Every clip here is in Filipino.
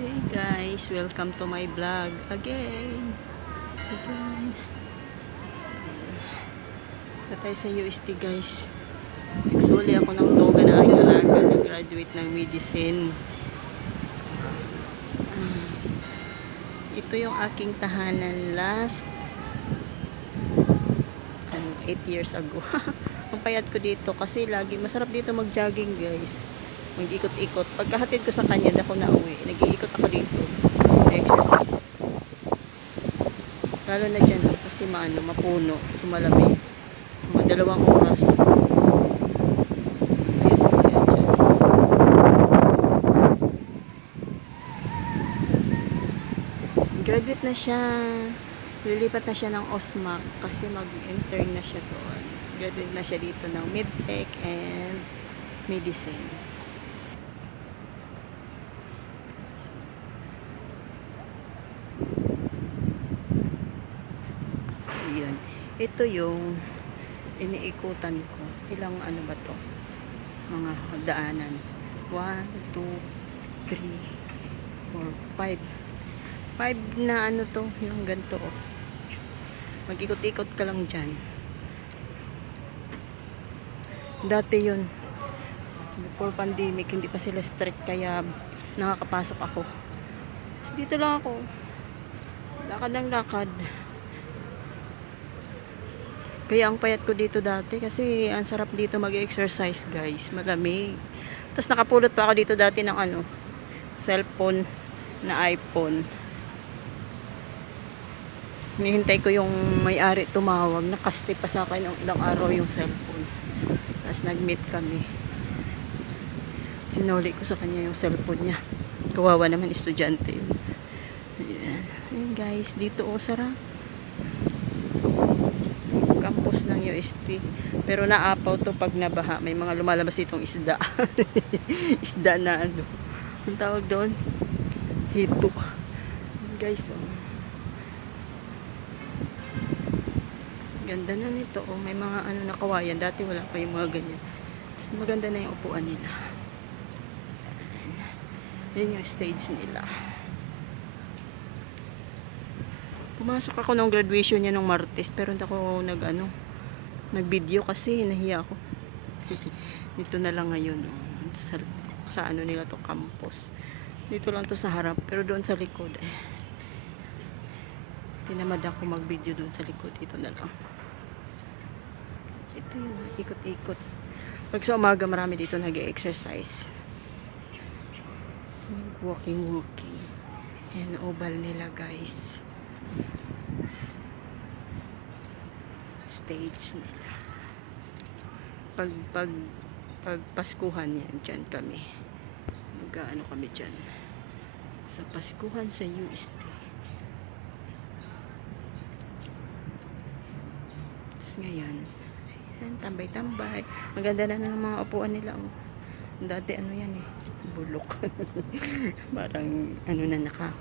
Hey guys, welcome to my vlog again. Patay sa UST guys. Nagsuli ako ng loga na aking alaga. Nag-graduate ng medicine. Ito yung aking tahanan last 8 years ago. Ang payat ko dito kasi lagi masarap dito mag-jogging guys. Mag-ikot-ikot. Pagkahatid ko sa kanya, ako na uwi. Nag-iikot ako dito. Exercise. Lalo na dyan kasi mapuno, sumalamig. Mga 2 oras. Graduate na siya. Lilipat na siya ng OSMAC kasi mag-intern na siya doon. Graduate na siya dito ng Medtech and Medicine. So, yun. Ito yung iniikutan ko. Ilang ano ba to? Mga daanan. 1, 2, 3, 4, 5. 5 na ano to, yung ganito oh. Mag-ikot-ikot ka lang dyan. Dati yun, before pandemic, hindi pa sila strict kaya nakakapasok ako. Tapos dito lang ako. Lakad ng lakad. Kaya ang payat ko dito dati kasi ang sarap dito mag-exercise guys. Malamig. Tapos nakapulot pa ako dito dati ng ano, cellphone na iPhone. Hinihintay ko yung may-ari tumawag. Nakaste pa sa akin ng ilang araw yung cellphone. Tapos nag-meet kami. Sinuli ko sa kanya yung cellphone niya. Kawawa naman estudyante yun. Ayan. Ayan guys, dito oh, sarap. Campus ng UST. Pero naapaw to pag nabaha. May mga lumalabas itong isda. Isda na ano. Ang tawag doon? Hito. Guys, oh. Ganda na nito. Oh, may mga ano na kawayan. Dati wala pa yung mga ganyan. Mas maganda na yung upuan nila. Yan yung stage nila. Pumasok ako ng graduation niya nung Martes. Pero hindi ako nag-video kasi nahiya ako. Dito na lang ngayon. Oh, sa ano nila to campus. Dito lang to sa harap. Pero doon sa likod. Tinamad ako mag-video doon sa likod. Dito na lang. Ito yun, ikot-ikot. Pag sa umaga marami dito nag-exercise. Walking. Yan, oval nila guys. Stage nila. Pag Paskuhan yan, dyan kami. Mag-ano kami dyan. Sa Paskuhan sa UST. Tapos ngayon, tambay-tambay. Maganda na ng mga upuan nila. Oh. Dati ano yan eh. Bulok. Parang ano na yan.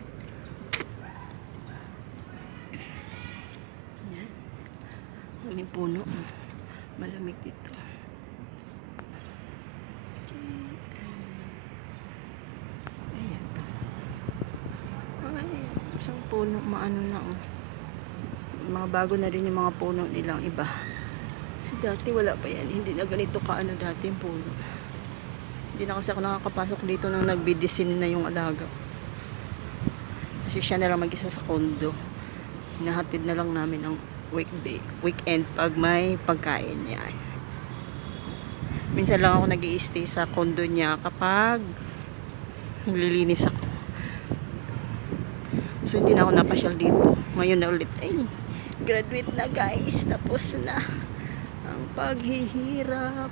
May puno. Malamig dito. Ayan. Ay, isang puno maano na oh. Mga bago na rin yung mga puno nilang iba. Kasi dati wala pa yan. Hindi na ganito kaano dati yung puno. Hindi na kasi ako nakakapasok dito nang nagbidisin na yung alaga. Kasi siya na lang mag-isa sa kondo. Hinahatid na lang namin ang weekend pag may pagkain yan. Minsan lang ako nag-i-stay sa kondo niya kapag naglilinis ako. So hindi na ako napasyal dito. Ngayon na ulit. Ay, graduate na guys. Tapos na ang paghihirap.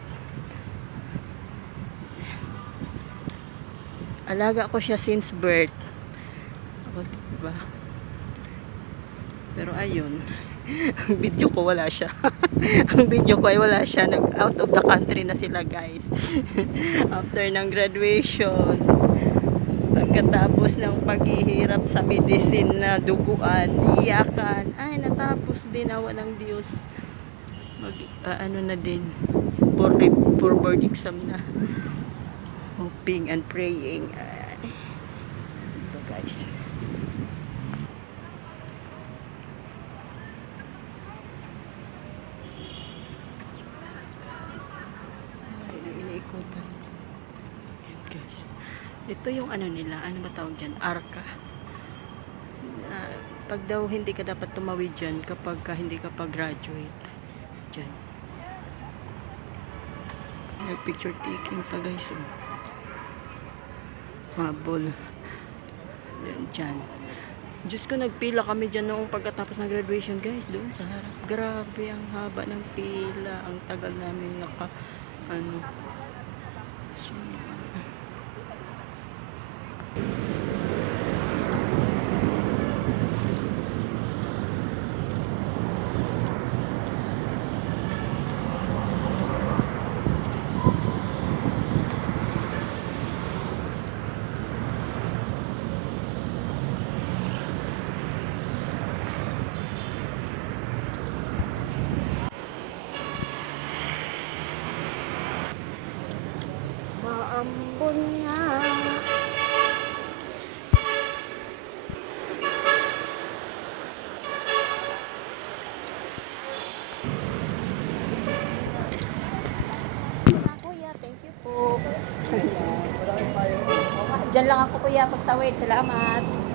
Alaga ko siya since birth. Ako, diba? Pero ayun, ang video ko wala siya. Ang video ko ay wala siya. Out of the country na sila guys. After ng graduation, pagkatapos ng paghihirap sa medicine na duguan, iyakan, ay natapos din, awa ng Diyos. Ano na din, for board exam na. Hoping and praying. guys. Iniikutan. Ayan guys. Ito yung ano nila, ano ba tawag dyan? Arca. Pag daw hindi ka dapat tumawid dyan kapag hindi ka pa-graduate. Dyan. Picture taking pa guys. Mabol. Dyan. Diyos ko, nagpila kami dyan noong pagkatapos ng graduation guys. Doon sa harap. Grabe ang haba ng pila. Ang tagal namin ano. Maambon nga. Kuya, thank you po. Diyan lang ako kuya, pagtawid. Salamat.